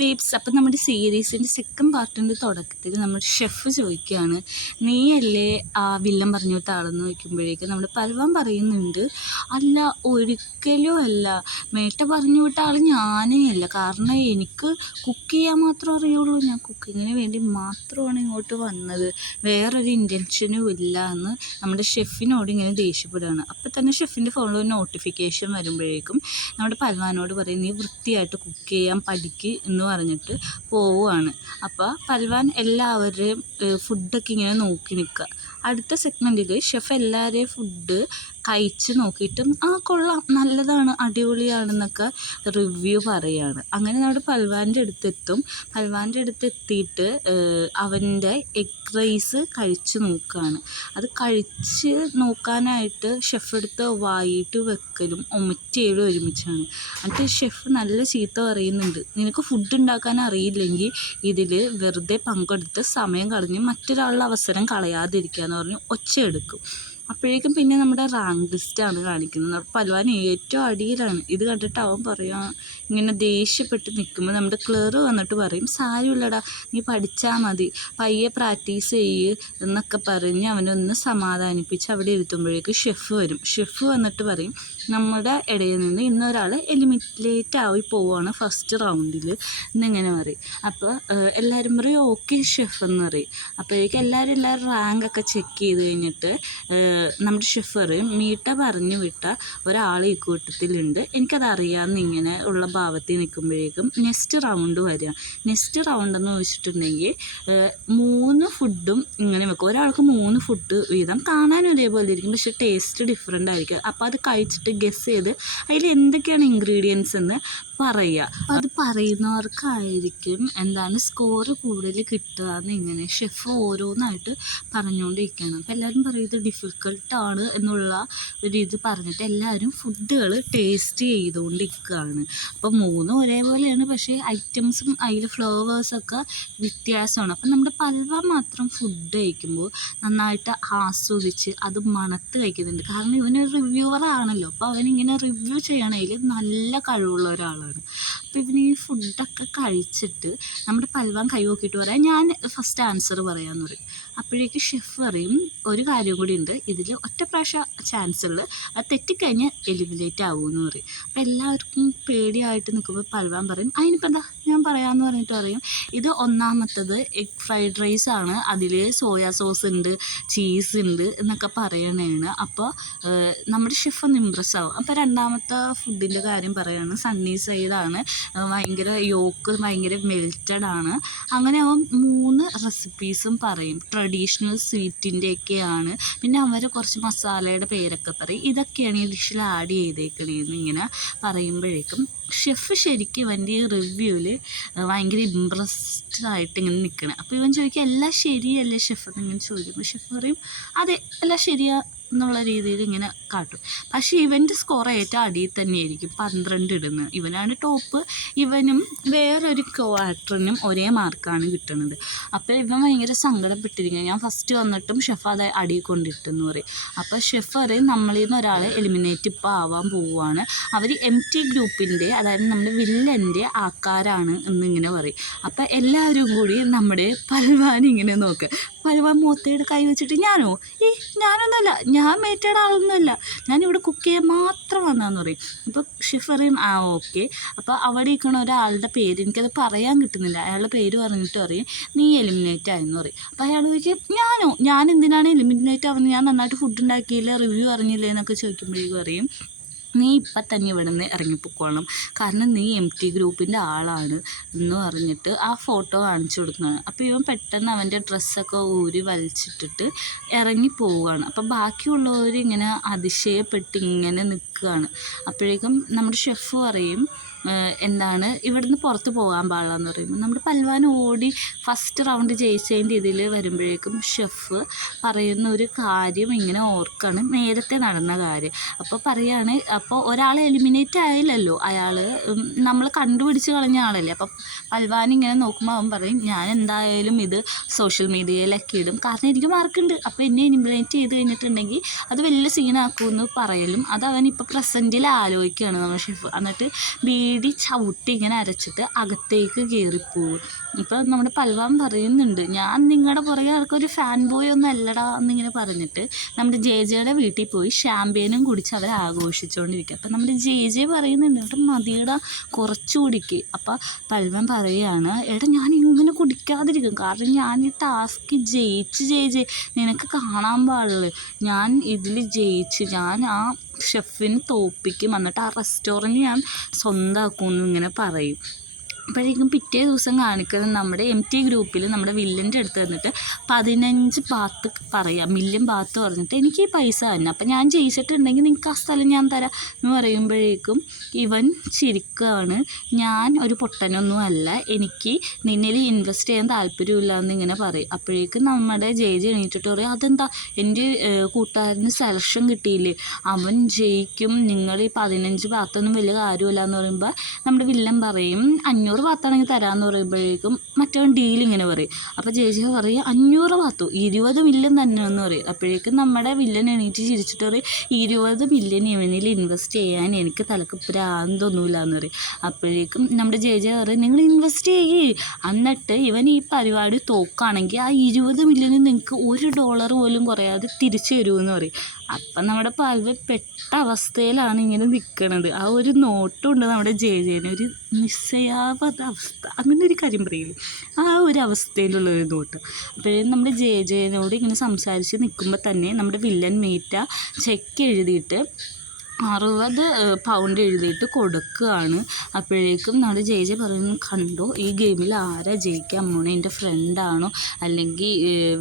Babes, അപ്പം നമ്മുടെ സീരീസിൻ്റെ second പാർട്ടിൻ്റെ തുടക്കത്തിൽ നമ്മുടെ ഷെഫ് ചോദിക്കുകയാണ്, നീയല്ലേ ആ വില്ലൻ പറഞ്ഞു വിട്ട ആളെന്ന് ചോദിക്കുമ്പോഴേക്കും നമ്മുടെ പൽവാൻ പറയുന്നുണ്ട്, അല്ല ഒരിക്കലും അല്ല, മേട്ട പറഞ്ഞു വിട്ട ആൾ ഞാനേ അല്ല, കാരണം എനിക്ക് കുക്ക് ചെയ്യാൻ മാത്രം അറിയുള്ളൂ, ഞാൻ കുക്കിങ്ങിന് വേണ്ടി മാത്രമാണ് ഇങ്ങോട്ട് വന്നത്, വേറൊരു ഇൻറ്റൻഷനും ഇല്ല എന്ന് നമ്മുടെ ഷെഫിനോട് ഇങ്ങനെ ദേഷ്യപ്പെടുകയാണ്. അപ്പം തന്നെ ഷെഫിൻ്റെ ഫോണിൽ ഒരു നോട്ടിഫിക്കേഷൻ വരുമ്പോഴേക്കും നമ്മുടെ പൽവാനോട് പറയും, നീ വൃത്തിയായിട്ട് കുക്ക് ചെയ്യാൻ പഠിക്ക് എന്ന് പറഞ്ഞിട്ട് പോവുകയാണ്. അപ്പോൾ പൽവാൻ എല്ലാവരുടെയും ഫുഡൊക്കെ ഇങ്ങനെ നോക്കി നിൽക്കുക. അടുത്ത സെഗ്മെൻറ്റിൽ ഷെഫ് എല്ലാവരെയും ഫുഡ് കഴിച്ച് നോക്കിയിട്ടും കൊള്ളാം, നല്ലതാണ്, അടിപൊളിയാണെന്നൊക്കെ റിവ്യൂ പറയുകയാണ്. അങ്ങനെ നമ്മുടെ പൽവാൻ്റെ അടുത്തെത്തും. പൽവാൻ്റെ അടുത്തെത്തിയിട്ട് അവൻ്റെ എഗ് റൈസ് കഴിച്ച് നോക്കുകയാണ്. അത് കഴിച്ച് നോക്കാനായിട്ട് ഷെഫ് എടുത്ത് വായിട്ട് വെക്കലും ഒമിറ്റ് ചെയ്യലും ഒരുമിച്ചാണ്. എന്നിട്ട് ഷെഫ് നല്ല ചീത്ത പറയുന്നുണ്ട്, നിനക്ക് ഫുഡ് ഉണ്ടാക്കാൻ അറിയില്ലെങ്കിൽ ഇതിൽ വെറുതെ പങ്കെടുത്ത് സമയം കളഞ്ഞ് മറ്റൊരാളുടെ അവസരം കളയാതിരിക്കുക എന്ന് പറഞ്ഞ് ഒച്ചയെടുക്കും. അപ്പോഴേക്കും പിന്നെ നമ്മുടെ റാങ്ക് ലിസ്റ്റാണ് കാണിക്കുന്നത്. പൽവാൻ ഏറ്റവും അടിയിലാണ്. ഇത് കണ്ടിട്ട് അവൻ പറയാം, ഇങ്ങനെ ദേഷ്യപ്പെട്ട് നിൽക്കുമ്പോൾ നമ്മുടെ ക്ലർ വന്നിട്ട് പറയും, സാരമില്ലടാ, നീ പഠിച്ചാൽ മതി, പയ്യെ പ്രാക്ടീസ് ചെയ്യ് എന്നൊക്കെ പറഞ്ഞ് അവനൊന്ന് സമാധാനിപ്പിച്ച് അവിടെ ഇരുത്തുമ്പോഴേക്ക് ഷെഫ് വരും. ഷെഫ് വന്നിട്ട് പറയും, നമ്മുടെ ഇടയിൽ നിന്ന് ഇന്നൊരാൾ എലിമിനേറ്റ് ആയി പോവുകയാണ് ഫസ്റ്റ് റൗണ്ടിൽ എന്നിങ്ങനെ പറയും. അപ്പോൾ എല്ലാവരും പറയും ഓക്കെ ഷെഫ് എന്ന് പറയും. അപ്പോഴേക്കും എല്ലാവരും റാങ്കൊക്കെ ചെക്ക് ചെയ്ത് കഴിഞ്ഞിട്ട് നമ്മുടെ ഷെഫ് പറയും, മീട്ട പറഞ്ഞു വിട്ട ഒരാൾ ഈ കൂട്ടത്തിലുണ്ട്, എനിക്കതറിയാമെന്ന് ഇങ്ങനെ ഉള്ള ഭാവത്തിൽ നിൽക്കുമ്പോഴേക്കും നെക്സ്റ്റ് റൗണ്ട് വരിക. നെക്സ്റ്റ് റൗണ്ടെന്ന് ചോദിച്ചിട്ടുണ്ടെങ്കിൽ 3 ഫുഡും ഇങ്ങനെ വെക്കും. ഒരാൾക്ക് 3 ഫുഡ് വീതം, കാണാനും ഒരേപോലെ ഇരിക്കും, പക്ഷേ ടേസ്റ്റ് ഡിഫറെൻ്റ് ആയിരിക്കും. അപ്പോൾ അത് കഴിച്ചിട്ട് ഗസ് ചെയ്ത് അതിൽ എന്തൊക്കെയാണ് ഇൻഗ്രീഡിയൻസ് എന്ന് പറയുക. അത് പറയുന്നവർക്കായിരിക്കും സ്കോർ കൂടുതൽ കിട്ടുക എന്ന് ഇങ്ങനെ ഷെഫ് ഓരോന്നായിട്ട് പറഞ്ഞുകൊണ്ടിരിക്കുകയാണ്. അപ്പോൾ എല്ലാവരും പറയും ഇത് ഡിഫിക്കൽട്ടാണ് എന്നുള്ള ഒരു ഇത് പറഞ്ഞിട്ട് എല്ലാവരും ഫുഡുകൾ ടേസ്റ്റ് ചെയ്തുകൊണ്ടിരിക്കുകയാണ്. അപ്പോൾ 3 ഒരേപോലെയാണ്, പക്ഷേ ഐറ്റംസും അതിൽ ഫ്ലേവേഴ്സൊക്കെ വ്യത്യാസമാണ്. അപ്പം നമ്മുടെ പൽവാൻ മാത്രം ഫുഡ് കഴിക്കുമ്പോൾ നന്നായിട്ട് ആസ്വദിച്ച് അത് മണത്ത് കഴിക്കുന്നുണ്ട്. കാരണം ഇവനൊരു റിവ്യൂവറാണല്ലോ, അപ്പോൾ അവനിങ്ങനെ റിവ്യൂ ചെയ്യണതിൽ നല്ല കഴിവുള്ള ഒരാളാണ്. അപ്പോൾ ഇവന് ഈ ഫുഡൊക്കെ കഴിച്ചിട്ട് നമ്മുടെ പൽവാൻ കൈ നോക്കിയിട്ട് പറയാം, ഞാൻ ഫസ്റ്റ് ആൻസർ പറയാമെന്ന് പറയും. അപ്പോഴേക്ക് ഷെഫ് പറയും, ഒരു കാര്യം കൂടി ഉണ്ട്, ഇതിൽ ഒറ്റ പ്രാവശ്യം ചാൻസ് ഉള്ളു, അത് തെറ്റിക്കഴിഞ്ഞ് എലിമിനേറ്റ് ആകുമെന്ന് പറയും. അപ്പോൾ എല്ലാവർക്കും പേടിയായിട്ട് നിൽക്കുമ്പോൾ പൽവാൻ പറയും, അതിനിപ്പോൾ എന്താ ഞാൻ പറയാമെന്ന് പറഞ്ഞിട്ട് പറയും, ഇത് ഒന്നാമത്തത് എഗ് ഫ്രൈഡ് റൈസ് ആണ്, അതിൽ സോയാ സോസ് ഉണ്ട്, ചീസ് ഉണ്ട് എന്നൊക്കെ പറയണേണ്. അപ്പോൾ നമ്മുടെ ഷെഫ് ഒന്ന് ഇമ്പ്രസ് ആവും. അപ്പോൾ രണ്ടാമത്തെ ഫുഡിൻ്റെ കാര്യം പറയുകയാണ്, സണ്ണി സൈഡാണ്, ഭയങ്കര യോക്ക് ഭയങ്കര മെൽറ്റഡ് ആണ്. അങ്ങനെ അവൻ 3 റെസിപ്പീസും പറയും, ട്രഡീഷണൽ സ്വീറ്റിൻ്റെയൊക്കെയാണ്. പിന്നെ അവർ കുറച്ച് മസാലയുടെ പേരൊക്കെ പറയും, ഇതൊക്കെയാണ് ഈ ഡിഷിൽ ആഡ് ചെയ്തേക്കണേന്ന് ഇങ്ങനെ പറയുമ്പോഴേക്കും ഷെഫ് ശരിക്കും ഇവൻ്റെ ഈ റിവ്യൂവിൽ ഭയങ്കര ഇമ്പ്രസ്ഡ് ആയിട്ട് ഇങ്ങനെ നിൽക്കണം. അപ്പോൾ ഇവൻ ചോദിക്കുക, എല്ലാം ശരിയല്ലേ ഷെഫ് എന്നിങ്ങനെ ചോദിക്കുമ്പോൾ ഷെഫ് പറയും, അതെ എല്ലാം ശരിയാ എന്നുള്ള രീതിയിൽ ഇങ്ങനെ കാട്ടും. പക്ഷേ ഇവൻ്റെ സ്കോർ ഏറ്റവും അടിയിൽ തന്നെയായിരിക്കും, 12 ഇടുന്നത്. ഇവനാണ് ടോപ്പ്. ഇവനും വേറൊരു ക്വാർട്ടറിനും ഒരേ മാർക്കാണ് കിട്ടുന്നത്. അപ്പോൾ ഇവൻ ഭയങ്കര സങ്കടപ്പെട്ടിരിക്കുക, ഞാൻ ഫസ്റ്റ് വന്നിട്ടും ഷെഫ് അത് അടിയിൽ കൊണ്ടിട്ടെന്ന് പറയും. അപ്പോൾ ഷെഫ് പറയും, നമ്മളിൽ നിന്ന് ഒരാൾ എലിമിനേറ്റ് ഇപ്പോൾ ആവാൻ പോവുകയാണ്, അവർ MT ഗ്രൂപ്പിൻ്റെ, അതായത് നമ്മുടെ വില്ലൻ്റെ ആൾക്കാരാണ് എന്നിങ്ങനെ പറയും. അപ്പോൾ എല്ലാവരും കൂടി നമ്മുടെ പൽവാൻ ഇങ്ങനെ നോക്കുക. പൽവാൻ മുഖത്തേട് കൈ വെച്ചിട്ട്, ഞാനൊന്നുമല്ല, ഞാൻ മേറ്റയുടെ ആളൊന്നുമല്ല, ഞാനിവിടെ കുക്ക് ചെയ്യാൻ മാത്രം വന്നതെന്ന് പറയും. അപ്പോൾ ഷെഫ് പറയും, ഓക്കെ. അപ്പോൾ അവിടെ ഇരിക്കണ ഒരാളുടെ പേര് എനിക്കത് പറയാൻ കിട്ടുന്നില്ല, അയാളുടെ പേര് പറഞ്ഞിട്ട് പറയും, നീ എലിമിനേറ്റ് ആയെന്ന് പറയും. അപ്പോൾ അയാൾ ചോദിക്കും, ഞാൻ എന്തിനാണ് എലിമിനേറ്റ് ആവുന്നത്, ഞാൻ നന്നായിട്ട് ഫുഡ് ഉണ്ടാക്കിയില്ല, റിവ്യൂ അറിഞ്ഞില്ലേ എന്നൊക്കെ ചോദിക്കുമ്പോഴേക്കും പറയും, നീ ഇപ്പം തന്നെ ഇവിടെ നിന്ന് ഇറങ്ങിപ്പോക്കണം, കാരണം നീ MT ഗ്രൂപ്പിൻ്റെ ആളാണ് എന്ന് പറഞ്ഞിട്ട് ആ ഫോട്ടോ കാണിച്ചു കൊടുക്കുന്നതാണ്. അപ്പോൾ ഇവൻ പെട്ടെന്ന് അവൻ്റെ ഡ്രസ്സൊക്കെ ഊരി വലിച്ചിട്ടിട്ട് ഇറങ്ങി പോവുകയാണ്. അപ്പം ബാക്കിയുള്ളവരിങ്ങനെ അതിശയപ്പെട്ട് ഇങ്ങനെ നിൽക്കുകയാണ്. അപ്പോഴേക്കും നമ്മുടെ ഷെഫ് പറയും, ഇവിടുന്ന് പുറത്ത് പോകാൻ പാടില്ലെന്ന് പറയുമ്പോൾ നമ്മുടെ പൽവാൻ ഓടി ഫസ്റ്റ് റൗണ്ട് ജയിച്ചതിൻ്റെ ഇതിൽ വരുമ്പോഴേക്കും ഷെഫ് പറയുന്ന ഒരു കാര്യം ഇങ്ങനെ ഓർക്കാണ്, നേരത്തെ നടന്ന കാര്യം. അപ്പോൾ പറയാണ്, അപ്പോൾ ഒരാൾ എലിമിനേറ്റ് ആയില്ലല്ലോ, അയാൾ നമ്മൾ കണ്ടുപിടിച്ച് കളഞ്ഞ ആളല്ലേ. അപ്പം പൽവാൻ ഇങ്ങനെ നോക്കുമ്പോൾ അവൻ പറയും, ഞാൻ എന്തായാലും ഇത് സോഷ്യൽ മീഡിയയിലൊക്കെ ഇടും, കാരണം എനിക്ക് മാർക്കുണ്ട്, അപ്പോൾ എന്നെ എലിമിനേറ്റ് ചെയ്ത് കഴിഞ്ഞിട്ടുണ്ടെങ്കിൽ അത് വലിയ സീനാക്കുമെന്ന് പറയലും അത് അവൻ ഇപ്പോൾ പ്രസൻറ്റിൽ ആലോചിക്കുകയാണ് നമ്മുടെ ഷെഫ്. എന്നിട്ട് ഓൾറെഡി ചവിട്ടി ഇങ്ങനെ അരച്ചിട്ട് അകത്തേക്ക് കയറിപ്പോവും. ഇപ്പം നമ്മുടെ പൽവാൻ പറയുന്നുണ്ട്, ഞാൻ നിങ്ങളുടെ പുറകെ ആൾക്കൊരു ഫാൻ ബോയ് ഒന്നും അല്ലടാ എന്നിങ്ങനെ പറഞ്ഞിട്ട് നമ്മുടെ ജെയുടെ വീട്ടിൽ പോയി ഷാമ്പേനും കുടിച്ച് അവർ ആഘോഷിച്ചുകൊണ്ടിരിക്കുക. അപ്പം നമ്മുടെ ജെ പറയുന്നുണ്ട്, എടാ മതിയടാ കുറച്ച് കുടിക്ക്. അപ്പം പൽവാൻ പറയുകയാണ്, എടാ ഞാൻ ഇങ്ങനെ കുടിക്കാതിരിക്കും, കാരണം ഞാൻ ഈ ടാസ്ക് ജയിച്ച് നിനക്ക് കാണാൻ പാടുള്ളൂ, ഞാൻ ഇതിൽ ജയിച്ച് ഞാൻ ആ ഷെഫിന് തോപ്പിക്കും, എന്നിട്ട് ആ റെസ്റ്റോറൻറ്റ് ഞാൻ സ്വന്തമാക്കുമെന്ന് ഇങ്ങനെ പറയും. അപ്പോഴേക്കും പിറ്റേ ദിവസം കാണിക്കുന്നത് നമ്മുടെ MT ഗ്രൂപ്പിൽ നമ്മുടെ വില്ലൻ്റെ അടുത്ത് വന്നിട്ട് 15 ബാത്ത് പറയാം, മില്യൺ ബാത്ത് പറഞ്ഞിട്ട് എനിക്ക് ഈ പൈസ തന്നെ, അപ്പം ഞാൻ ജയിച്ചിട്ടുണ്ടെങ്കിൽ നിങ്ങൾക്ക് ആ സ്ഥലം ഞാൻ തരാം എന്ന് പറയുമ്പോഴേക്കും ഇവൻ ചിരിക്കുകയാണ്, ഞാൻ ഒരു പൊട്ടനൊന്നും അല്ല, എനിക്ക് നിന്നിൽ ഇൻവെസ്റ്റ് ചെയ്യാൻ താല്പര്യമില്ല എന്നിങ്ങനെ പറയും. അപ്പോഴേക്കും നമ്മുടെ ജെ എണീറ്റിട്ട് പറയും, അതെന്താ എൻ്റെ കൂട്ടുകാരന് സെലക്ഷൻ കിട്ടിയില്ലേ, അവൻ ജയിക്കും, നിങ്ങൾ ഈ 15 ബാത്തൊന്നും വലിയ കാര്യമില്ല എന്ന് പറയുമ്പോൾ നമ്മുടെ വില്ലൻ പറയും 500 ബാത്താണെങ്കിൽ തരാമെന്ന് പറയുമ്പോഴേക്കും മറ്റവൻ ഡീലിങ്ങനെ പറയും. അപ്പോൾ ജെ പറയും 500 ബാത്തോ, 20 മില്യൺ തന്നെ എന്ന് പറയും. അപ്പോഴേക്കും നമ്മുടെ വില്ലൻ എണീറ്റ് ചിരിച്ചിട്ട് പറയും 20 മില്യൺ ഇവനിൽ ഇൻവെസ്റ്റ് ചെയ്യാൻ എനിക്ക് തലക്ക് പ്രാന്തൊന്നുമില്ല എന്ന് പറയും. അപ്പോഴേക്കും നമ്മുടെ ജെ പറയും നിങ്ങൾ ഇൻവെസ്റ്റ് ചെയ്യേ, എന്നിട്ട് ഇവൻ ഈ പരിപാടി തോക്കുകയാണെങ്കിൽ ആ 20 മില്യണിൽ നിങ്ങൾക്ക് $1 പോലും കുറയാതെ തിരിച്ചു തരുമെന്ന് പറയും. അപ്പം നമ്മുടെ പൽവൻ പെട്ട അവസ്ഥയിലാണ് ഇങ്ങനെ നിൽക്കണത്. ആ ഒരു നോട്ടമുണ്ട് നമ്മുടെ ജെന്, ഒരു നിശ്ചയാവത അവസ്ഥ, അങ്ങനെ ഒരു കാര്യം പറയില്ലേ, ആ ഒരു അവസ്ഥയിലുള്ളൊരു നോട്ട്. അപ്പോഴേ നമ്മുടെ ജെനോട് ഇങ്ങനെ സംസാരിച്ച് നിൽക്കുമ്പോൾ തന്നെ നമ്മുടെ വില്ലൻ മീറ്റ ചെക്ക് എഴുതിയിട്ട് 60 പൗണ്ട് എഴുതിയിട്ട് കൊടുക്കുകയാണ്. അപ്പോഴേക്കും നമ്മുടെ ജെ പറയുന്നു, കണ്ടോ ഈ ഗെയിമിൽ ആരാ ജയിക്കാൻ പോണേ, എൻ്റെ ഫ്രണ്ടാണോ അല്ലെങ്കിൽ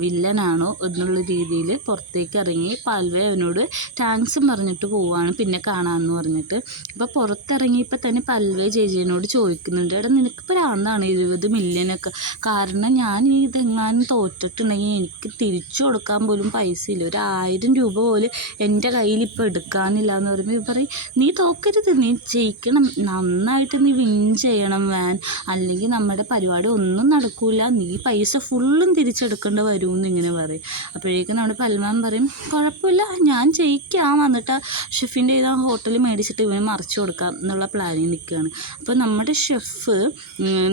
വില്ലനാണോ എന്നുള്ള രീതിയിൽ പുറത്തേക്ക് ഇറങ്ങി പൽവനോട് താങ്ക്സും പറഞ്ഞിട്ട് പോവുകയാണ്, പിന്നെ കാണാമെന്ന് പറഞ്ഞിട്ട്. അപ്പോൾ പുറത്തിറങ്ങിയപ്പോൾ തന്നെ പൽവ ജെനോട് ചോദിക്കുന്നുണ്ട്, എടാ നിനക്ക് പ്രാന്താണ് 20 മില്യണൊക്കെ, കാരണം ഞാൻ ഇതെങ്ങാനും തോറ്റിട്ടുണ്ടെങ്കിൽ എനിക്ക് തിരിച്ചു കൊടുക്കാൻ പോലും പൈസ ഇല്ല, ഒരു 1000 രൂപ പോലും എൻ്റെ കയ്യിൽ ഇപ്പോൾ എടുക്കാനില്ല എന്ന് പറയുമ്പോൾ പറയും, നീ തോക്കരുത്, നീ ജയിക്കണം, നന്നായിട്ട് നീ വിൻ ചെയ്യണം വാൻ, അല്ലെങ്കിൽ നമ്മുടെ പരിപാടി ഒന്നും നടക്കില്ല, നീ പൈസ ഫുള്ളും തിരിച്ചെടുക്കേണ്ടി വരുമെന്ന് ഇങ്ങനെ പറയും. അപ്പോഴേക്കും നമ്മുടെ പൽവാൻ പറയും, കുഴപ്പമില്ല ഞാൻ ജയിക്കാം, വന്നിട്ട് ഷെഫിൻ്റെ ഇത് ഹോട്ടലിൽ മേടിച്ചിട്ട് ഇവന് മറിച്ച് കൊടുക്കാം എന്നുള്ള പ്ലാനിൽ നിൽക്കുകയാണ്. അപ്പോൾ നമ്മുടെ ഷെഫ്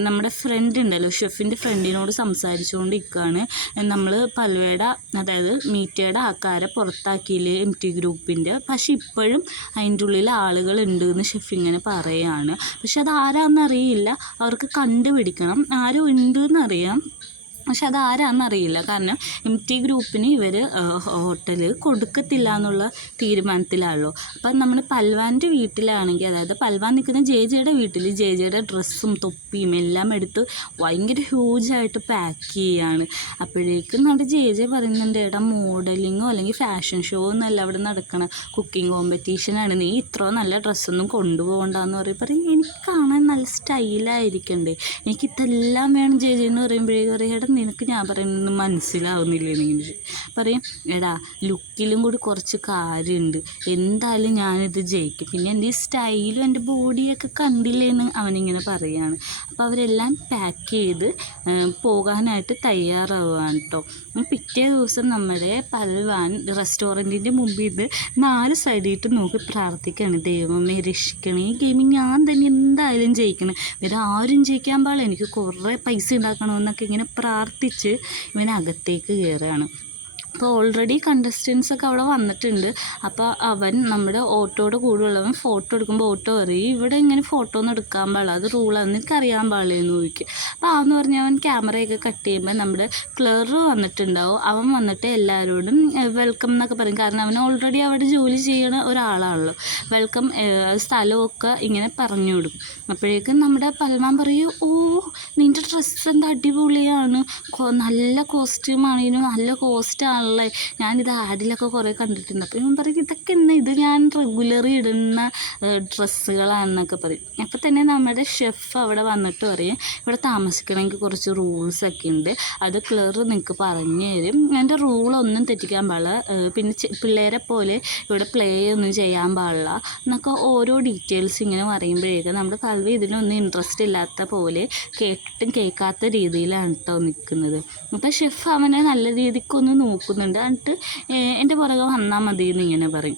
നമ്മുടെ ഫ്രണ്ട് ഉണ്ടല്ലോ, ഷെഫിൻ്റെ ഫ്രണ്ടിനോട് സംസാരിച്ചുകൊണ്ടിരിക്കുകയാണ്, നമ്മൾ പൽവയുടെ അതായത് മീറ്റയുടെ ആൾക്കാരെ പുറത്താക്കിയില്ലേ MT ഗ്രൂപ്പിൻ്റെ, പക്ഷെ ഇപ്പോഴും അതിൻ്റെ ഉള്ളിൽ ആളുകളുണ്ട് എന്ന് ഷെഫ് ഇങ്ങനെ പറയുകയാണ്. പക്ഷെ അത് ആരാന്നറിയില്ല, അവർക്ക് കണ്ടുപിടിക്കണം, ആരും ഉണ്ടെന്നറിയാം, പക്ഷെ അത് ആരാന്നറിയില്ല, കാരണം MT ഗ്രൂപ്പിന് ഇവർ ഹോട്ടൽ കൊടുക്കത്തില്ല എന്നുള്ള തീരുമാനത്തിലാണല്ലോ. അപ്പം നമ്മൾ പൽവാൻ്റെ വീട്ടിലാണെങ്കിൽ, അതായത് പൽവാൻ നിൽക്കുന്ന ജെയുടെ വീട്ടിൽ ജെയുടെ ഡ്രസ്സും തൊപ്പിയും എല്ലാം എടുത്ത് ഭയങ്കര ഹ്യൂജായിട്ട് പാക്ക് ചെയ്യുകയാണ്. അപ്പോഴേക്കും നമ്മുടെ ജെ പറയുന്നുണ്ട്, എടാ മോഡലിങ്ങോ അല്ലെങ്കിൽ ഫാഷൻ ഷോ ഒന്നുമല്ല അവിടെ നടക്കണം, കുക്കിംഗ് കോമ്പറ്റീഷനാണ്, നീ ഇത്ര നല്ല ഡ്രസ്സൊന്നും കൊണ്ടുപോകണ്ടെന്ന് പറയും. എനിക്ക് കാണാൻ നല്ല സ്റ്റൈലായിരിക്കണ്ടേ, എനിക്ക് ഇതെല്ലാം വേണം എന്ന് പറയുമ്പോഴേക്കും പറയും, എടാ നിനക്ക് ഞാൻ പറയുന്നത് മനസ്സിലാവുന്നില്ല എന്നിങ്ങനെ പറയും, എടാ ലുക്കിലും കൂടി കുറച്ച് കാര്യമുണ്ട്, എന്തായാലും ഞാനിത് ജയിക്കും, പിന്നെ എൻ്റെ ഈ സ്റ്റൈലും എൻ്റെ ബോഡിയൊക്കെ കണ്ടില്ലേന്ന് അവനിങ്ങനെ പറയുകയാണ്. അപ്പോൾ അവരെല്ലാം പാക്ക് ചെയ്ത് പോകാനായിട്ട് തയ്യാറാവുകയാണ് കേട്ടോ. പിറ്റേ ദിവസം നമ്മുടെ പൽവാൻ റെസ്റ്റോറൻറ്റിൻ്റെ മുമ്പിൽ ഇത് 4 സൈഡിട്ട് നോക്കി പ്രാർത്ഥിക്കുകയാണ്, ദൈവമേ രക്ഷിക്കണം, ഈ ഗെയിമിൽ ഞാൻ തന്നെ എന്തായാലും ജയിക്കണം, വേറെ ആരും ജയിക്കാൻ പാടില്ല, എനിക്ക് കുറേ പൈസ ഉണ്ടാക്കണമെന്നൊക്കെ ഇങ്ങനെ പ്രാർത്ഥിച്ച് ഇവനകത്തേക്ക് കയറുകയാണ്. അപ്പോൾ ഓൾറെഡി കണ്ടസ്റ്റൻസൊക്കെ അവിടെ വന്നിട്ടുണ്ട്. അപ്പോൾ അവൻ നമ്മുടെ ഓട്ടോയുടെ കൂടെയുള്ളവൻ ഫോട്ടോ എടുക്കുമ്പോൾ ഓട്ടോ പറയും, ഇവിടെ ഇങ്ങനെ ഫോട്ടോ ഒന്നും എടുക്കാൻ പാടില്ല, അത് റൂളാണെന്ന് എനിക്കറിയാൻ പാടില്ലെന്ന് ചോദിക്കും. അപ്പോൾ അതെന്ന് പറഞ്ഞാൽ അവൻ ക്യാമറയൊക്കെ കട്ട് ചെയ്യുമ്പോൾ നമ്മുടെ ക്ലർ വന്നിട്ടുണ്ടാവും, അവൻ വന്നിട്ട് എല്ലാവരോടും വെൽക്കം എന്നൊക്കെ പറയും, കാരണം അവൻ ഓൾറെഡി അവിടെ ജോലി ചെയ്യുന്ന ഒരാളാണല്ലോ, വെൽക്കം സ്ഥലമൊക്കെ ഇങ്ങനെ പറഞ്ഞു കൊടുക്കും. അപ്പോഴേക്കും നമ്മുടെ പൽവാൻ പറയും, ഓ നിൻ്റെ ഡ്രസ്സ് എന്താ അടിപൊളിയാണ്, നല്ല കോസ്റ്റ്യൂമാണ്, ഇതിന് നല്ല കോസ്റ്റാണ്, ഞാനിത് ആഡിലൊക്കെ കുറേ കണ്ടിട്ടുണ്ട്. അപ്പോൾ ഇവൻ പറയും, ഇതൊക്കെ എന്നാ, ഇത് ഞാൻ റെഗുലറി ഇടുന്ന ഡ്രസ്സുകളാണെന്നൊക്കെ പറയും. അപ്പോൾ തന്നെ നമ്മുടെ ഷെഫ് അവിടെ വന്നിട്ട് പറയും, ഇവിടെ താമസിക്കണമെങ്കിൽ കുറച്ച് റൂൾസൊക്കെ ഉണ്ട്, അത് ക്ലർ നിങ്ങൾക്ക് പറഞ്ഞു തരും, എൻ്റെ റൂളൊന്നും തെറ്റിക്കാൻ പാടില്ല, പിന്നെ പിള്ളേരെ പോലെ ഇവിടെ പ്ലേ ഒന്നും ചെയ്യാൻ പാടില്ല എന്നൊക്കെ ഓരോ ഡീറ്റെയിൽസ് ഇങ്ങനെ പറയുമ്പോഴേക്കും നമ്മുടെ പൽവ ഇതിനൊന്നും ഇൻട്രസ്റ്റ് ഇല്ലാത്ത പോലെ കേട്ടിട്ടും കേൾക്കാത്ത രീതിയിലാണ് കേട്ടോ നിൽക്കുന്നത്. അപ്പോൾ ഷെഫ് അവനെ നല്ല രീതിക്കൊന്ന് നോക്കും, എന്നിട്ട് എൻ്റെ പുറകെ വന്നാൽ മതി എന്നിങ്ങനെ പറയും.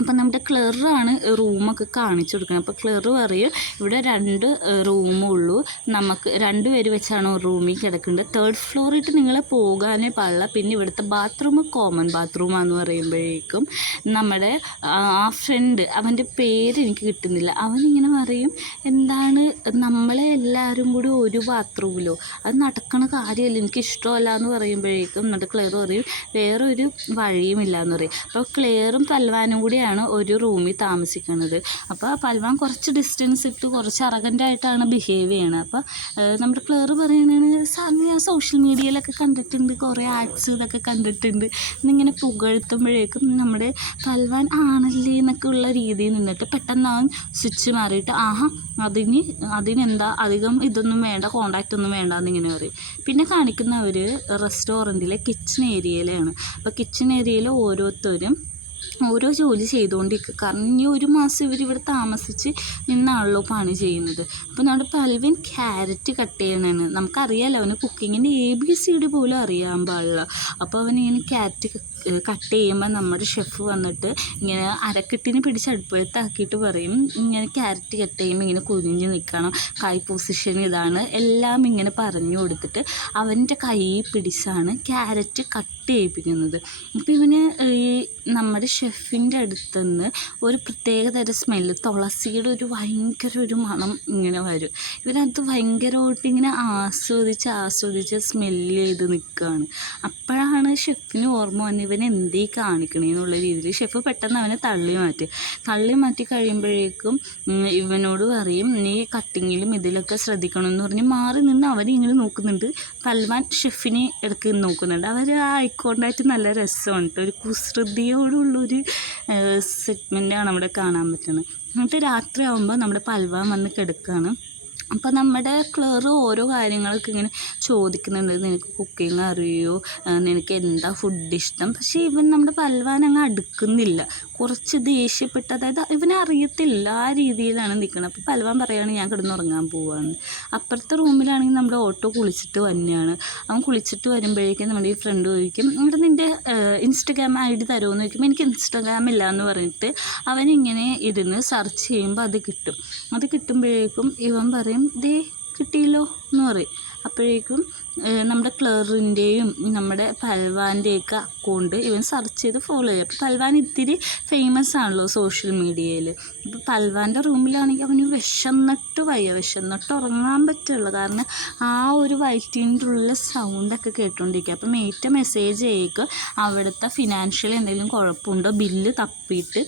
അപ്പം നമ്മുടെ ക്ലറാണ് റൂമൊക്കെ കാണിച്ചു കൊടുക്കുന്നത്. അപ്പോൾ ക്ലർ പറയും ഇവിടെ 2 റൂമുള്ളൂ, നമുക്ക് 2 പേര് വെച്ചാണ് ഒരു റൂമിൽ കിടക്കുന്നത്, 3rd ഫ്ലോറിട്ട് നിങ്ങൾ പോകാനേ പാടില്ല, പിന്നെ ഇവിടുത്തെ ബാത്റൂം കോമൺ ബാത്റൂമാണെന്ന് പറയുമ്പോഴേക്കും നമ്മുടെ ആ ഫ്രണ്ട്, അവൻ്റെ പേര് എനിക്ക് കിട്ടുന്നില്ല, അവനിങ്ങനെ പറയും എന്താണ് നമ്മളെ എല്ലാവരും കൂടി ഒരു ബാത്റൂമിലോ, അത് നടക്കണ കാര്യമല്ല, എനിക്ക് ഇഷ്ടമല്ല എന്ന് പറയുമ്പോഴേക്കും നമ്മുടെ ക്ലെയർ പറയും വേറൊരു വഴിയുമില്ല എന്ന് പറയും. അപ്പോൾ ക്ലെയറും പൽവാനും കൂടി ഒരു റൂമിൽ താമസിക്കുന്നത്. അപ്പോൾ പൽവാൻ കുറച്ച് ഡിസ്റ്റൻസ് ഇട്ട് കുറച്ച് അറഗൻ്റായിട്ടാണ് ബിഹേവ് ചെയ്യണത്. അപ്പോൾ നമ്മുടെ ക്ലെയർ പറയുന്നത് ഞാൻ സോഷ്യൽ മീഡിയയിലൊക്കെ കണ്ടിട്ടുണ്ട്, കുറേ ആഡ്സ് ഇതൊക്കെ കണ്ടിട്ടുണ്ട് എന്നിങ്ങനെ പുകഴ്ത്തുമ്പോഴേക്കും നമ്മുടെ പൽവാൻ ആണല്ലേ എന്നൊക്കെ ഉള്ള രീതിയിൽ നിന്നിട്ട് പെട്ടെന്ന് അവൻ സ്വിച്ച് മാറിയിട്ട് അതിനെന്താ അധികം ഇതൊന്നും വേണ്ട, കോണ്ടാക്റ്റ് ഒന്നും വേണ്ട എന്നിങ്ങനെ പറയും. പിന്നെ കാണിക്കുന്ന ഒരു റെസ്റ്റോറൻറ്റിലെ കിച്ചൺ ഏരിയയിലാണ്. അപ്പോൾ കിച്ചൺ ഏരിയയിൽ ഓരോരുത്തരും ഓരോ ജോലി ചെയ്തുകൊണ്ടിരിക്കുക. കാരണം ഈ 1 മാസം ഇവരിവിടെ താമസിച്ച് നിന്നാണല്ലോ പണി ചെയ്യുന്നത്. അപ്പോൾ നമ്മുടെ പൽവിൻ ക്യാരറ്റ് കട്ട് ചെയ്യണതാണ്. നമുക്കറിയാമല്ലോ അവന് കുക്കിങ്ങിൻ്റെ ABCD പോലും അറിയാൻ പാടില്ല. അപ്പോൾ അവനിങ്ങനെ ക്യാരറ്റ് കട്ട് ചെയ്യുമ്പോൾ നമ്മുടെ ഷെഫ് വന്നിട്ട് ഇങ്ങനെ അരക്കെട്ടിന് പിടിച്ച് അടുപ്പത്താക്കിയിട്ട് പറയും ഇങ്ങനെ ക്യാരറ്റ് കട്ട് ചെയ്യുമ്പോൾ ഇങ്ങനെ കുനിഞ്ഞ് നിൽക്കണം, കൈ പൊസിഷൻ ഇതാണ്, എല്ലാം ഇങ്ങനെ പറഞ്ഞു കൊടുത്തിട്ട് അവൻ്റെ കൈ പിടിച്ചാണ് ക്യാരറ്റ് കട്ട് ചെയ്യിപ്പിക്കുന്നത്. അപ്പോൾ ഇവന് ഈ നമ്മുടെ ഷെഫിൻ്റെ അടുത്തുനിന്ന് ഒരു പ്രത്യേകതരം സ്മെല്ല്, തുളസിയുടെ ഭയങ്കര ഒരു മണം ഇങ്ങനെ വരും. ഇവരത് ഭയങ്കരമായിട്ട് ഇങ്ങനെ ആസ്വദിച്ച് സ്മെല്ല് ചെയ്ത് നിൽക്കുകയാണ്. അപ്പോഴാണ് ഷെഫിന് ഓർമ്മ വന്ന് ഇവൻ എന്തീ കാണിക്കണേന്നുള്ള രീതിയിൽ ഷെഫ് പെട്ടെന്ന് അവനെ തള്ളി മാറ്റി കഴിയുമ്പോഴേക്കും ഇവനോട് പറയും നീ കട്ടിങ്ങിലും ഇതിലൊക്കെ ശ്രദ്ധിക്കണമെന്ന് പറഞ്ഞ് മാറി നിന്ന് അവനെ ഇങ്ങനെ നോക്കുന്നുണ്ട്. പൽവാൻ ഷെഫിനെ ഇടയ്ക്ക് നോക്കുന്നുണ്ട്. അവർ ആയിക്കോണ്ടായിട്ട് നല്ല രസമുണ്ട്, ഒരു കുസൃതിയോടുള്ളൊരു സെഗ്മെൻറ്റാണ് അവിടെ കാണാൻ പറ്റുന്നത്. എന്നിട്ട് രാത്രി ആകുമ്പോൾ നമ്മുടെ പൽവാൻ വന്ന് കിടക്കുകയാണ്. അപ്പോൾ നമ്മുടെ ക്ലർ ഓരോ കാര്യങ്ങളൊക്കെ ഇങ്ങനെ ചോദിക്കുന്നുണ്ട്, നിനക്ക് കുക്കിംഗ് അറിയോ, നിനക്ക് എന്താ ഫുഡ് ഇഷ്ടം. പക്ഷേ ഇവൻ നമ്മുടെ പൽവാൻ അങ്ങ് അടുക്കുന്നില്ല, കുറച്ച് ദേഷ്യപ്പെട്ട്, അതായത് ഇവനെ അറിയത്തില്ല ആ രീതിയിലാണ് നിൽക്കുന്നത്. അപ്പോൾ പൽവാൻ പറയുകയാണ് ഞാൻ കിടന്നുറങ്ങാൻ പോവാന്ന്. അപ്പുറത്തെ റൂമിലാണെങ്കിൽ നമ്മുടെ ഓട്ടോ കുളിച്ചിട്ട് തന്നെയാണ്. അവൻ കുളിച്ചിട്ട് വരുമ്പോഴേക്കും നമ്മുടെ ഈ ഫ്രണ്ട് ചോദിക്കും ഇവിടെ നിൻ്റെ ഇൻസ്റ്റഗ്രാം ID തരുമോ എന്ന് ചോദിക്കുമ്പോൾ എനിക്ക് ഇൻസ്റ്റഗ്രാം ഇല്ല എന്ന് പറഞ്ഞിട്ട് അവനിങ്ങനെ ഇരുന്ന് സെർച്ച് ചെയ്യുമ്പോൾ അത് കിട്ടുമ്പോഴേക്കും ഇവൻ പറയും ദേ കിട്ടിയല്ലോ എന്ന് പറയും. അപ്പോഴേക്കും നമ്മുടെ ക്ലറിൻ്റെയും നമ്മുടെ പൽവാൻ്റെയൊക്കെ അക്കൗണ്ട് ഇവൻ സെർച്ച് ചെയ്ത് ഫോളോ ചെയ്യും. അപ്പോൾ പൽവാൻ ഇത്തിരി ഫേമസ് ആണല്ലോ സോഷ്യൽ മീഡിയയിൽ. ഇപ്പോൾ പൽവാൻ്റെ റൂമിലാണെങ്കിൽ അവന് വിശന്നിട്ട് ഉറങ്ങാൻ പറ്റുള്ളൂ. കാരണം ആ ഒരു വയറ്റിൻ്റെ ഉള്ള സൗണ്ടൊക്കെ കേട്ടോണ്ടിരിക്കുക. അപ്പം മേറ്റ മെസ്സേജ് ചെയ്യിക്കുക അവിടുത്തെ ഫിനാൻഷ്യൽ എന്തെങ്കിലും കുഴപ്പമുണ്ടോ ബില്ല് തപ്പിയിട്ട്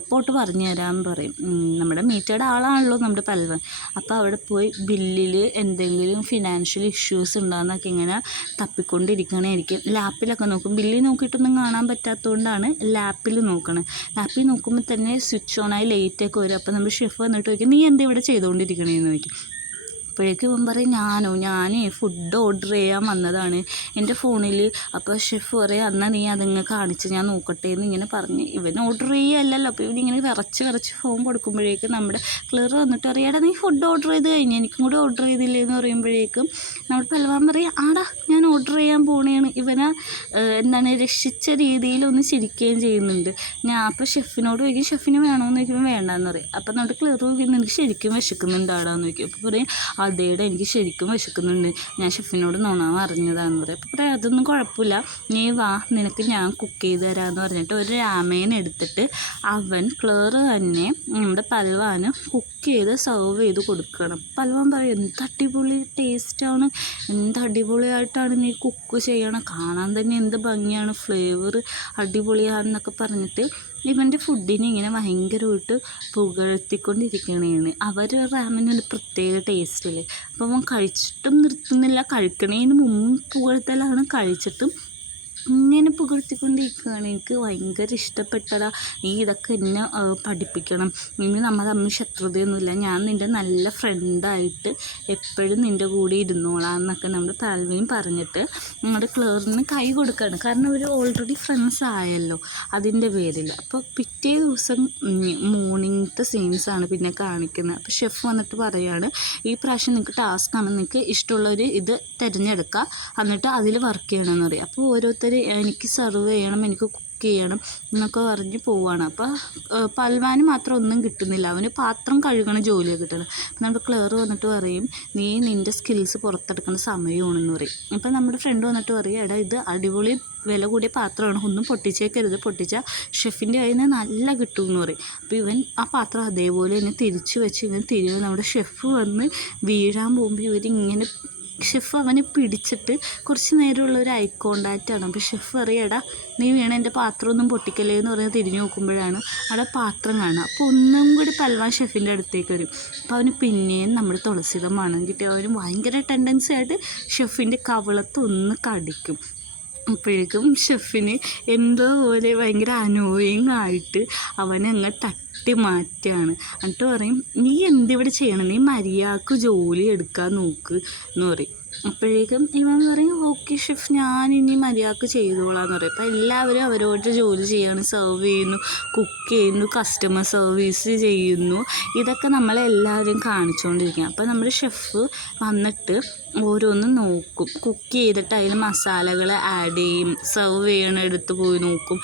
റിപ്പോർട്ട് പറഞ്ഞു തരാൻ പറയും. നമ്മുടെ മീറ്റയുടെ ആളാണല്ലോ നമ്മുടെ പൽവാൻ. അപ്പോൾ അവിടെ പോയി ബില്ലിൽ എന്തെങ്കിലും ഫിനാൻഷ്യൽ ഇഷ്യൂസ് ഉണ്ടാകുന്നൊക്കെ ഇങ്ങനെ തപ്പിക്കൊണ്ടിരിക്കണമായിരിക്കും. ലാപ്പിലൊക്കെ നോക്കും. ബില്ലിൽ നോക്കിയിട്ടൊന്നും കാണാൻ പറ്റാത്തതുകൊണ്ടാണ് ലാപ്പിൽ നോക്കണത്. ലാപ്പിൽ നോക്കുമ്പോൾ തന്നെ സ്വിച്ച് ഓണായി ലൈറ്റൊക്കെ വരും. അപ്പോൾ നമ്മൾ ഷെഫ് വന്നിട്ട് ചോദിക്കും നീ എന്താ ഇവിടെ ചെയ്തുകൊണ്ടിരിക്കണേന്ന് ചോദിക്കും. അപ്പോഴേക്കും ഇവൻ പറയും ഞാനേ ഫുഡ് ഓർഡർ ചെയ്യാൻ വന്നതാണ് എൻ്റെ ഫോണിൽ. അപ്പോൾ ഷെഫ് പറയും എന്നാൽ നീ അതങ്ങ് കാണിച്ച് ഞാൻ നോക്കട്ടെ എന്ന് ഇങ്ങനെ പറഞ്ഞ് ഇവൻ ഓർഡർ ചെയ്യുകയല്ലല്ലോ. അപ്പോൾ ഇവനിങ്ങനെ വിറച്ച് ഫോൺ കൊടുക്കുമ്പോഴേക്കും നമ്മുടെ ക്ലിയർ വന്നിട്ട് പറയും എടാ നീ ഫുഡ് ഓർഡർ ചെയ്ത് കഴിഞ്ഞ് എനിക്കും കൂടി ഓർഡർ ചെയ്തില്ലേ എന്ന് പറയുമ്പോഴേക്കും നമ്മുടെ പൽവാൻ പറയും ആടാ ഞാൻ ഓർഡർ ചെയ്യാൻ പോണേണ്. ഇവനെ രക്ഷിച്ച രീതിയിലൊന്ന് ചിരിക്കുകയും ചെയ്യുന്നുണ്ട്. അപ്പോൾ ഷെഫിനോട് ചോദിക്കും ഷെഫിന് വേണമെന്ന് ചോദിക്കുമ്പോൾ വേണ്ടാന്ന് പറയും. അപ്പോൾ നമ്മുടെ ക്ലിയർ ചോദിക്കും എനിക്ക് ശരിക്കും വിശക്കുന്നുണ്ടാടാന്ന് ചോദിക്കും. അപ്പോൾ പറയും അതേടെ എനിക്ക് ശരിക്കും വിശക്കുന്നുണ്ട്, ഞാൻ ഷെഫിനോട് നുണ അറിഞ്ഞതാണെന്ന് പറയും. അപ്പോൾ പറയാം അതൊന്നും കുഴപ്പമില്ല, നീ വാ നിനക്ക് ഞാൻ കുക്ക് ചെയ്ത് തരാമെന്ന് പറഞ്ഞിട്ട് ഒരു രാമേൻ എടുത്തിട്ട് അവൻ ക്ലർ തന്നെ നമ്മുടെ പൽവാന് കുക്ക് ചെയ്ത് സെർവ് ചെയ്ത് കൊടുക്കണം. പൽവാൻ പറയും എന്ത് അടിപൊളി ടേസ്റ്റാണ്, എന്ത് അടിപൊളിയായിട്ടാണ് നീ കുക്ക് ചെയ്യണം, കാണാൻ തന്നെ എന്ത് ഭംഗിയാണ്, ഫ്ലേവർ അടിപൊളിയാണെന്നൊക്കെ പറഞ്ഞിട്ട് ഇവൻ്റെ ഫുഡിനെ ഇങ്ങനെ ഭയങ്കരമായിട്ട് പുകഴ്ത്തിക്കൊണ്ടിരിക്കണേണ്. അവർ റാമിനൊരു പ്രത്യേക ടേസ്റ്റില്ലേ. അപ്പോൾ അവൻ കഴിച്ചിട്ടും നിർത്തുന്നില്ല, കഴിക്കണതിന് മുമ്പ് പുകഴ്ത്തലാണ്, കഴിച്ചിട്ടും ഇങ്ങനെ പുകഴ്ത്തിക്കൊണ്ടിരിക്കുകയാണ്. എനിക്ക് ഭയങ്കര ഇഷ്ടപ്പെട്ടതാ, നീ ഇതൊക്കെ എന്നെ പഠിപ്പിക്കണം, ഇനി നമ്മൾ തമ്മിൽ ശത്രുതയൊന്നുമില്ല, ഞാൻ നിൻ്റെ നല്ല ഫ്രണ്ടായിട്ട് എപ്പോഴും നിൻ്റെ കൂടെ ഇരുന്നോളാം എന്നൊക്കെ നമ്മുടെ പൽവയും പറഞ്ഞിട്ട് നമ്മുടെ ക്ലറിന് കൈ കൊടുക്കുകയാണ്. കാരണം അവർ ഓൾറെഡി ഫ്രണ്ട്സ് ആയല്ലോ അതിൻ്റെ പേരിൽ. അപ്പോൾ പിറ്റേ ദിവസം മോർണിംഗത്തെ സീൻസാണ് പിന്നെ കാണിക്കുന്നത്. അപ്പോൾ ഷെഫ് വന്നിട്ട് പറയുകയാണ് ഈ പ്രാവശ്യം നിങ്ങൾക്ക് ടാസ്ക്കാണ്, നിങ്ങൾക്ക് ഇഷ്ടമുള്ളൊരു ഇത് തിരഞ്ഞെടുക്കുക എന്നിട്ട് അതിൽ വർക്ക് ചെയ്യണമെന്ന് പറയും. അപ്പോൾ ഓരോരുത്തർ എനിക്ക് സെർവ് ചെയ്യണം, എനിക്ക് കുക്ക് ചെയ്യണം എന്നൊക്കെ പറഞ്ഞ് പോവുകയാണ്. അപ്പോൾ പൽവാന് മാത്രം ഒന്നും കിട്ടുന്നില്ല, അവന് പാത്രം കഴുകണ ജോലിയാണ് കിട്ടണം. അപ്പോൾ നമ്മുടെ ക്ലയർ വന്നിട്ട് പറയും നീ നിൻ്റെ സ്കിൽസ് പുറത്തെടുക്കുന്ന സമയമാണെന്ന് പറയും. അപ്പോൾ നമ്മുടെ ഫ്രണ്ട് വന്നിട്ട് പറയും എടാ ഇത് അടിപൊളി വില കൂടിയ പാത്രമാണ്, ഒന്നും പൊട്ടിച്ചേക്കരുത്, പൊട്ടിച്ചാൽ ഷെഫിൻ്റെ കയ്യിൽ നിന്ന് നല്ല കിട്ടുമെന്ന് പറയും. അപ്പോൾ ഇവൻ ആ പാത്രം അതേപോലെ തന്നെ തിരിച്ചു വെച്ച് ഇവൻ തിരിഞ്ഞ് നമ്മുടെ ഷെഫ് വന്ന് വീഴാൻ പോകുമ്പോൾ ഇവരിങ്ങനെ ഷെഫ് അവനെ പിടിച്ചിട്ട് കുറച്ച് നേരമുള്ള ഒരു ഐ കോണ്ടാക്റ്റാണ്. അപ്പോൾ ഷെഫ് പറയടാ നീ വീണ എൻ്റെ പാത്രമൊന്നും പൊട്ടിക്കല്ലേ എന്ന് പറഞ്ഞ് തിരിഞ്ഞു നോക്കുമ്പോഴാണ് അവിടെ പാത്രം കാണുക. അപ്പോൾ ഒന്നും കൂടി പൽവാൻ ഷെഫിൻ്റെ അടുത്തേക്ക് വരും. അപ്പോൾ അവന് പിന്നെയും നമ്മുടെ തുളസിയുടെ മണം കിട്ടി അവന് ഭയങ്കര ടെൻഡൻസി ആയിട്ട് ഷെഫിൻ്റെ കവിളത്ത് ഒന്ന് കടിക്കും. അപ്പോഴേക്കും ഷെഫിന് എന്തോ പോലെ ഭയങ്കര അനോയിങ് ആയിട്ട് അവനെ അങ്ങ് തട്ടി മാറ്റുകയാണ്. എന്നിട്ട് പറയും നീ എന്തിവിടെ ചെയ്യണം, നീ മര്യാദക്ക് ജോലി എടുക്കാൻ നോക്ക് എന്ന് പറയും. അപ്പോഴേക്കും ഇവൻ പറയും ഓക്കെ ഷെഫ് ഞാനിനി മര്യാദക്ക് ചെയ്തോളാന്ന് പറയും. അപ്പോൾ എല്ലാവരും അവരവരുടെ ജോലി ചെയ്യാണ്, സെർവ് ചെയ്യുന്നു, കുക്ക് ചെയ്യുന്നു, കസ്റ്റമർ സർവീസ് ചെയ്യുന്നു, ഇതൊക്കെ നമ്മളെല്ലാവരും കാണിച്ചുകൊണ്ടിരിക്കുക. അപ്പോൾ നമ്മുടെ ഷെഫ് വന്നിട്ട് ഓരോന്നും നോക്കും, കുക്ക് ചെയ്തിട്ട് അതിൽ മസാലകൾ ആഡ് ചെയ്യും, സെർവ് ചെയ്യണ എടുത്ത് പോയി നോക്കും.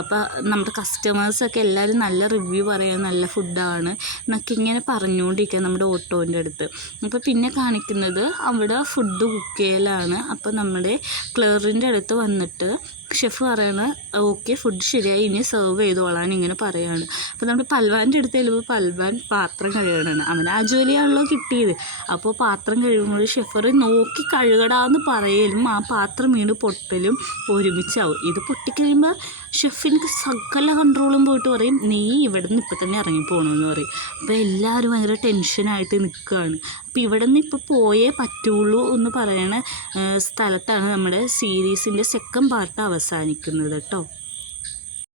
അപ്പോൾ നമ്മുടെ കസ്റ്റമേഴ്സൊക്കെ എല്ലാവരും നല്ല റിവ്യൂ പറയാൻ നല്ല ഫുഡാണ് എന്നൊക്കെ ഇങ്ങനെ പറഞ്ഞുകൊണ്ടിരിക്കുക നമ്മുടെ ഓട്ടോൻ്റെ അടുത്ത്. അപ്പോൾ പിന്നെ കാണിക്കുന്നത് അവിടെ ഫുഡ് കുക്ക് ചെയ്യലാണ്. അപ്പോൾ നമ്മുടെ ക്ലറിൻ്റെ അടുത്ത് വന്നിട്ട് ഷെഫ് പറയണ ഓക്കെ ഫുഡ് ശരിയായി ഇനി സെർവ് ചെയ്തോളാൻ ഇങ്ങനെ പറയുകയാണ്. അപ്പോൾ നമ്മുടെ പൽവാൻ്റെ അടുത്ത് ചെല്ലുമ്പോൾ പൽവാൻ പാത്രം കഴുകണമാണ്, അവൻ ആ ജോലിയാണല്ലോ കിട്ടിയത്. അപ്പോൾ പാത്രം കഴുകുമ്പോൾ ഷെഫ് നോക്കി കഴുകടാന്ന് പറയലും ആ പാത്രം വീണ് പൊട്ടലും ഒരുമിച്ചാവും. ഇത് പൊട്ടിക്കഴിയുമ്പോൾ ഷെഫിൻ്റെ സകല കൺട്രോളും പോയിട്ട് പറയും നീ ഇവിടെ നിന്ന് ഇപ്പം തന്നെ ഇറങ്ങിപ്പോകണമെന്ന് പറയും. അപ്പോൾ എല്ലാവരും ഭയങ്കര ടെൻഷനായിട്ട് നിൽക്കുകയാണ്. അപ്പോൾ ഇവിടെ നിന്ന് ഇപ്പോൾ പോയേ പറ്റുള്ളൂ എന്ന് പറയണ സ്ഥലത്താണ് നമ്മുടെ സീരീസിൻ്റെ സെക്കൻഡ് പാർട്ട് അവസാനിക്കുന്നത് കേട്ടോ.